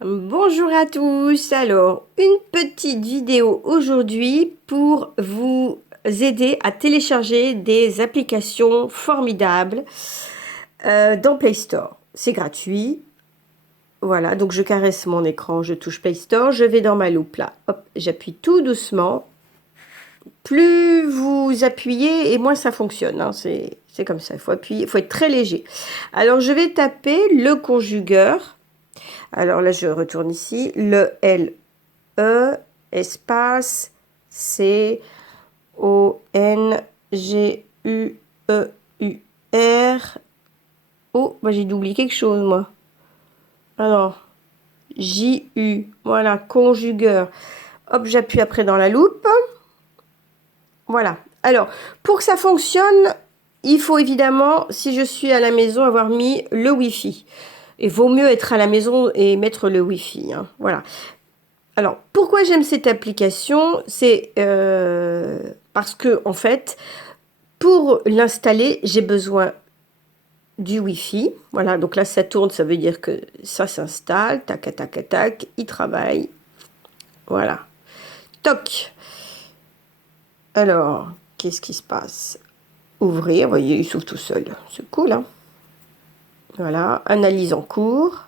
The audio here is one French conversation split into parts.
Bonjour à tous. Alors, une petite vidéo aujourd'hui pour vous aider à télécharger des applications formidables dans Play Store. C'est gratuit. Voilà, donc je caresse mon écran, je touche Play Store, je vais dans ma loupe là. Hop, j'appuie tout doucement. Plus vous appuyez et moins ça fonctionne, hein. C'est comme ça, il faut appuyer, il faut être très léger. Alors, je vais taper le conjugueur. Alors là, je retourne ici. Le L E espace C O N G U E U R. Oh, moi j'ai oublié quelque chose moi. Alors J U. Voilà, conjugueur. Hop, j'appuie après dans la loupe. Voilà. Alors, pour que ça fonctionne, il faut évidemment, si je suis à la maison, avoir mis le Wi-Fi. Il vaut mieux être à la maison et mettre le Wi-Fi, hein. Voilà. Alors, pourquoi j'aime cette application? C'est parce que, en fait, pour l'installer, j'ai besoin du Wi-Fi. Voilà, donc là, ça tourne, ça veut dire que ça s'installe. Tac, tac, tac, il travaille. Voilà. Toc. Alors, qu'est-ce qui se passe? Ouvrir, vous voyez, il s'ouvre tout seul. C'est cool, hein? Voilà, analyse en cours.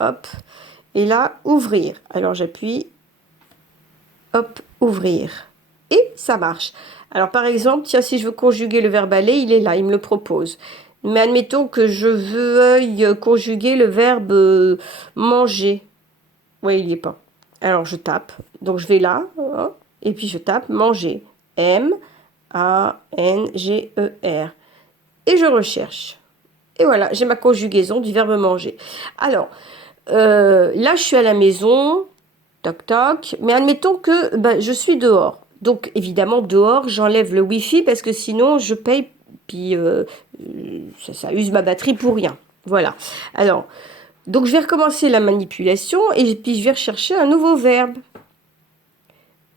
Hop. Et là, ouvrir. Alors, j'appuie. Hop, ouvrir. Et ça marche. Alors par exemple, tiens, si je veux conjuguer le verbe aller, il est là, il me le propose. Mais admettons que je veuille conjuguer le verbe manger. Oui, il n'y est pas. Alors je tape. Donc je vais là, hein, et puis je tape manger. M-A-N-G-E-R. Et je recherche. Et voilà, j'ai ma conjugaison du verbe manger. Alors, là, je suis à la maison. Toc toc. Mais admettons que bah, je suis dehors. Donc évidemment dehors, j'enlève le Wi-Fi parce que sinon je paye, puis ça use ma batterie pour rien. Voilà. Alors, donc je vais recommencer la manipulation et puis je vais rechercher un nouveau verbe.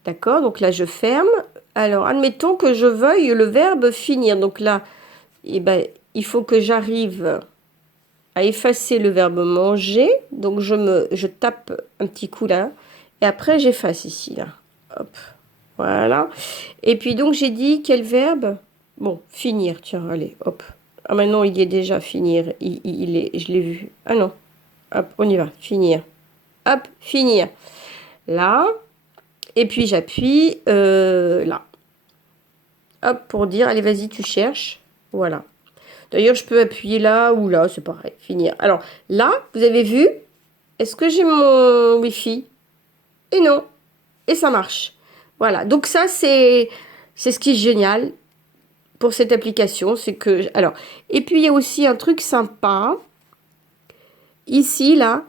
D'accord? Donc là je ferme. Alors admettons que je veuille le verbe finir. Donc là, eh ben, il faut que j'arrive à effacer le verbe manger. Donc je tape un petit coup là. Et après j'efface ici là. Hop. Voilà. Et puis donc j'ai dit quel verbe? Bon, finir, tiens, allez, hop. Ah maintenant il y est déjà, finir. Il est, je l'ai vu. Ah non. Hop, on y va, finir. Hop, finir. Là. Et puis j'appuie là. Hop, pour dire, allez, vas-y, tu cherches. Voilà. D'ailleurs, je peux appuyer là ou là, c'est pareil, finir. Alors là, vous avez vu, est-ce que j'ai mon Wi-Fi? Et non. Et ça marche. Voilà. Donc ça, c'est ce qui est génial pour cette application, c'est que alors et puis il y a aussi un truc sympa ici là,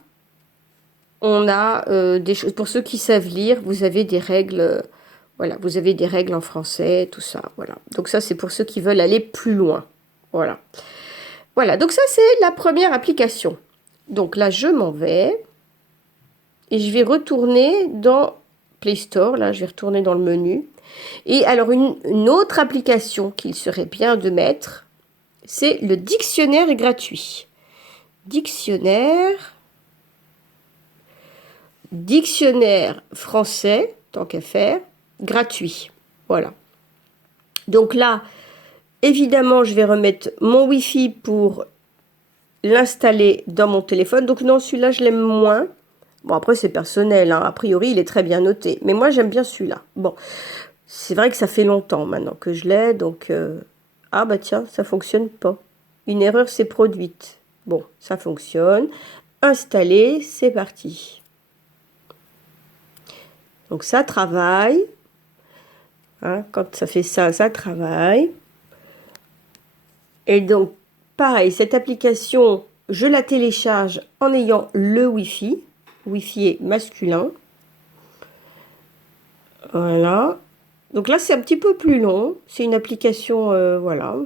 on a des choses pour ceux qui savent lire, vous avez des règles, voilà, vous avez des règles en français, tout ça, voilà. Donc ça c'est pour ceux qui veulent aller plus loin, voilà. Voilà, donc ça c'est la première application. Donc là je m'en vais et je vais retourner dans Play Store, là je vais retourner dans le menu. Et alors une autre application qu'il serait bien de mettre, c'est le dictionnaire gratuit. Dictionnaire, dictionnaire français, tant qu'à faire, gratuit. Voilà. Donc là, évidemment, je vais remettre mon Wi-Fi pour l'installer dans mon téléphone. Donc non, celui-là, je l'aime moins. Bon, après, c'est personnel, hein. A priori, il est très bien noté. Mais moi, j'aime bien celui-là. Bon, c'est vrai que ça fait longtemps maintenant que je l'ai. Donc, ah bah tiens, ça fonctionne pas. Une erreur s'est produite. Bon, ça fonctionne. Installé, c'est parti. Donc ça travaille. Hein, quand ça fait ça, ça travaille. Et donc, pareil, cette application, je la télécharge en ayant le Wi-Fi. Wi-Fi est masculin. Voilà. Donc là, c'est un petit peu plus long. C'est une application, voilà.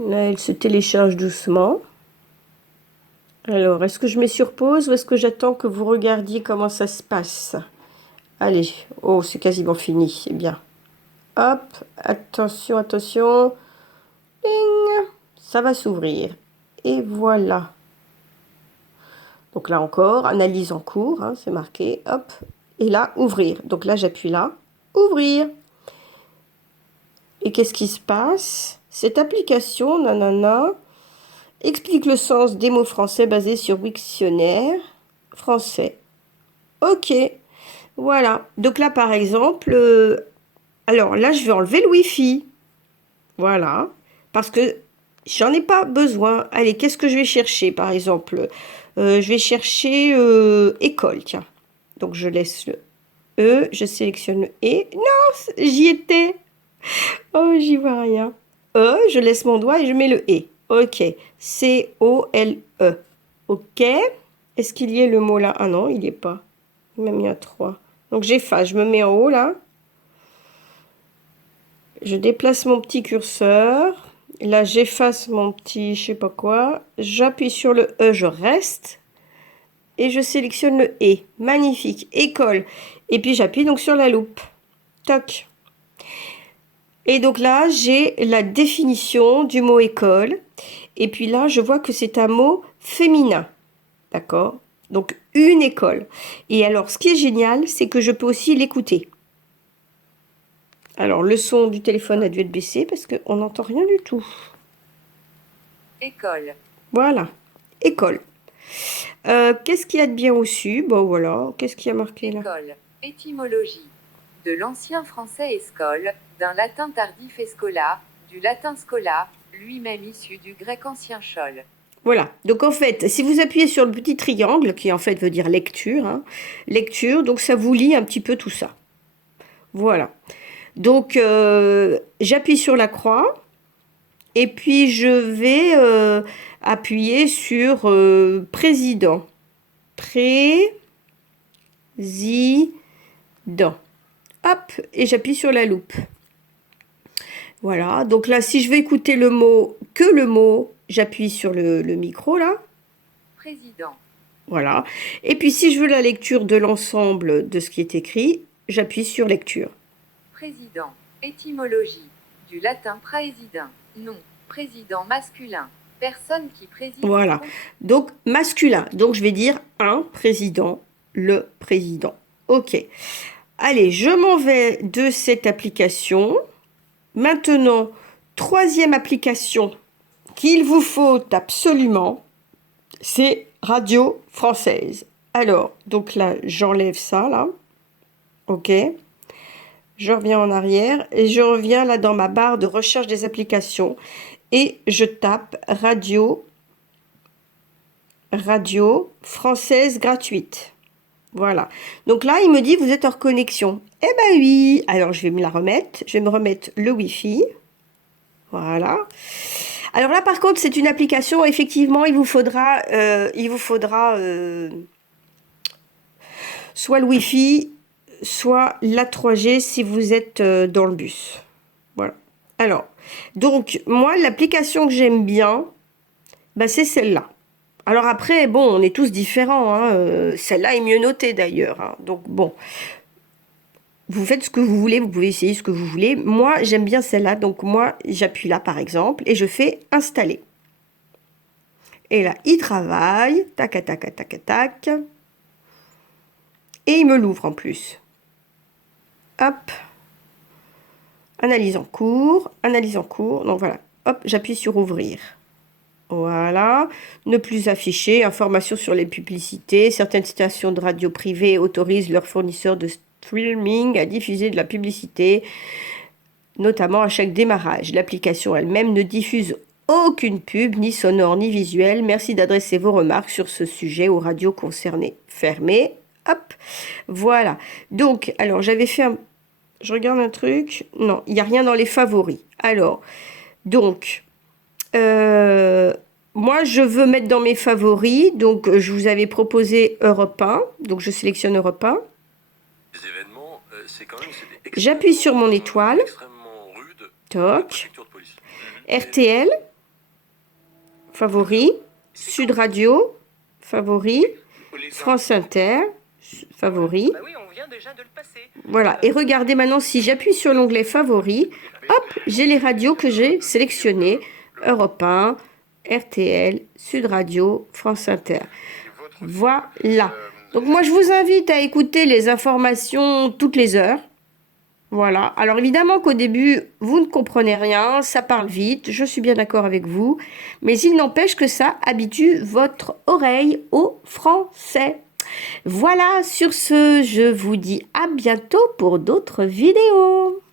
Là, elle se télécharge doucement. Alors, est-ce que je mets sur pause ou est-ce que j'attends que vous regardiez comment ça se passe? Allez, oh, c'est quasiment fini, c'est bien. Hop, attention, attention. Ding, ça va s'ouvrir. Et voilà. Donc là encore, analyse en cours, hein, c'est marqué, hop. Et là, ouvrir. Donc là, j'appuie là, ouvrir. Et qu'est-ce qui se passe? Cette application, nanana, explique le sens des mots français basés sur Wiktionnaire français. Ok, voilà. Donc là, par exemple, alors là, je vais enlever le Wi-Fi. Voilà, parce que j'en ai pas besoin. Allez, qu'est-ce que je vais chercher, par exemple? Je vais chercher école, tiens. Donc je laisse le E, je sélectionne le E. Non, j'y étais. Oh, j'y vois rien. E, je laisse mon doigt et je mets le E. Ok. C-O-L-E. Ok. Est-ce qu'il y est le mot là? Ah non, il n'y est pas. Il m'a mis un 3. Donc j'efface, je me mets en haut là. Je déplace mon petit curseur. Là, j'efface mon petit je sais pas quoi. J'appuie sur le E, je reste. Et je sélectionne le E. Magnifique. École. Et puis j'appuie donc sur la loupe. Toc. Et donc là, j'ai la définition du mot école. Et puis là, je vois que c'est un mot féminin. D'accord? Donc, une école. Et alors, ce qui est génial, c'est que je peux aussi l'écouter. Alors, le son du téléphone a dû être baissé parce qu'on n'entend rien du tout. École. Voilà. École. Qu'est-ce qu'il y a de bien au-dessus? Bon, voilà. Qu'est-ce qu'il y a marqué là? École. Étymologie. De l'ancien français escole, d'un latin tardif escola, du latin scola, lui-même issu du grec ancien chol. Voilà. Donc, en fait, si vous appuyez sur le petit triangle, qui en fait veut dire lecture, hein, lecture, donc ça vous lit un petit peu tout ça. Voilà. Donc, j'appuie sur la croix et puis je vais appuyer sur président. Président. Hop, et j'appuie sur la loupe. Voilà, donc là, si je veux écouter le mot, que le mot, j'appuie sur le micro là. Président. Voilà. Et puis si je veux la lecture de l'ensemble de ce qui est écrit, j'appuie sur lecture. Président. Étymologie. Du latin praesidin. Nom. Président masculin. Personne qui préside. Voilà. Donc masculin. Donc je vais dire un président, le président. Ok. Allez, je m'en vais de cette application. Maintenant, troisième application qu'il vous faut absolument, c'est Radio Française. Alors, donc là, j'enlève ça, là. Ok. Je reviens en arrière et je reviens là dans ma barre de recherche des applications et je tape Radio Française gratuite. Voilà. Donc là, il me dit, vous êtes hors connexion. Eh ben oui. Alors, je vais me la remettre. Je vais me remettre le Wi-Fi. Voilà. Alors là, par contre, c'est une application. Effectivement, il vous faudra soit le Wi-Fi, soit la 3G si vous êtes dans le bus. Voilà. Alors, donc, moi, l'application que j'aime bien, bah, c'est celle-là. Alors après, bon, on est tous différents, hein. Celle-là est mieux notée d'ailleurs, hein. Donc bon, vous faites ce que vous voulez, vous pouvez essayer ce que vous voulez. Moi, j'aime bien celle-là, donc moi, j'appuie là par exemple et je fais installer. Et là, il travaille, tac, tac, tac, tac, et il me l'ouvre en plus. Hop, analyse en cours, donc voilà, hop, j'appuie sur ouvrir. Voilà, ne plus afficher, informations sur les publicités. Certaines stations de radio privées autorisent leurs fournisseurs de streaming à diffuser de la publicité, notamment à chaque démarrage. L'application elle-même ne diffuse aucune pub, ni sonore, ni visuelle. Merci d'adresser vos remarques sur ce sujet aux radios concernées. Fermé, hop, voilà. Donc, alors j'avais fait un... Je regarde un truc. Non, il n'y a rien dans les favoris. Alors, donc... moi, je veux mettre dans mes favoris, donc je vous avais proposé Europe 1, donc je sélectionne Europe 1. J'appuie sur mon étoile, toc, RTL, favori, Sud Radio, favori, France Inter, favori. Voilà, et regardez maintenant, si j'appuie sur l'onglet favoris, hop, j'ai les radios que j'ai sélectionnées, Europe 1, RTL, Sud Radio, France Inter. Voilà. Donc moi, je vous invite à écouter les informations toutes les heures. Voilà. Alors évidemment qu'au début, vous ne comprenez rien, ça parle vite, je suis bien d'accord avec vous, mais il n'empêche que ça habitue votre oreille au français. Voilà, sur ce, je vous dis à bientôt pour d'autres vidéos.